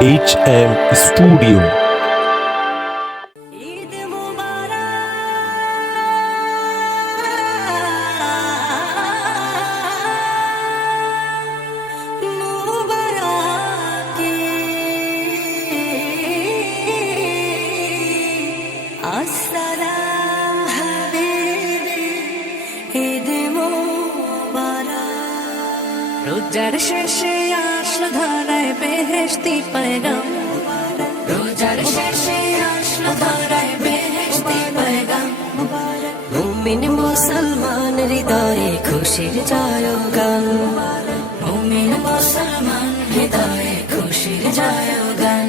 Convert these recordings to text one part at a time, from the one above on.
HM Studio. Eid মুবারক, মুবারক আসসালাম হাবিবি, ঈদ মুবারক। রোজার শেষে আসলো ধরায় বেহেশতি পয়গাম, রোজার শেষে আসলো ধরায় বেহেশতি পয়গাম। মুমিন মুসলমান হৃদয়ে খুশির জয়গান, মুমিন মুসলমান হৃদয়ে খুশির জয়গান।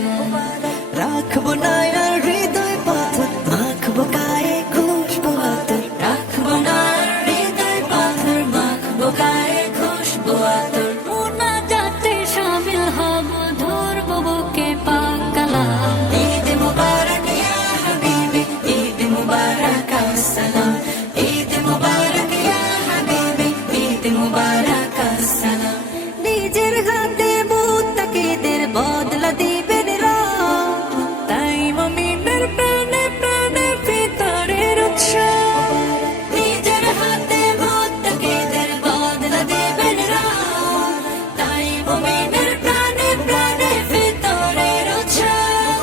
রাখবো না আর হৃদয় পাথর, মাখবো গায়ে খুশবু আতর। রাখবো না আর হৃদয় পাথর, মাখবো গায়ে খুশবু আতর। মুনাজাতে শামিল হব, ধরবো বুকে পাক কালাম। ঈদ মুবারক ইয়া হাবিবি, ঈদ মুবারক আসসালাম। ঈদ মুবারক ইয়া হাবিবি, ঈদ মুবারক আসসালাম। নিজের হাতে মুত্তাকিদের বদলা দিবেন রব, তাই মুমিনের প্রাণে প্রাণে ভিতরের উৎসব। নিজের হাতে মুত্তাকিদের বদলা দিবেন রব, তাই মুমিনের প্রাণে প্রাণে ভিতরের উৎসব।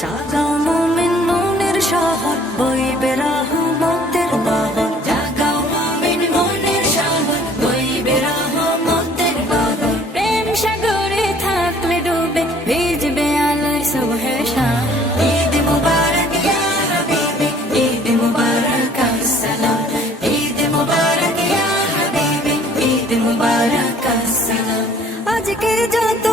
জাগাও মুমিন মনের শহর, বইবে রহমতের বাহর। জাগাও মুমিন মনের শহর, বইবে রহমতের বাহর। প্রেম সাগরে থাকলে ডুবে, ভিজবে আলোয় সুবহে শাম। ঈদ মুবারক ইয়া হাবিবি, ঈদ মুবারক আসসালাম। ঈদ মুবারক ইয়া হাবিবি, ঈদ মুবারক আসসালাম। আজকে যত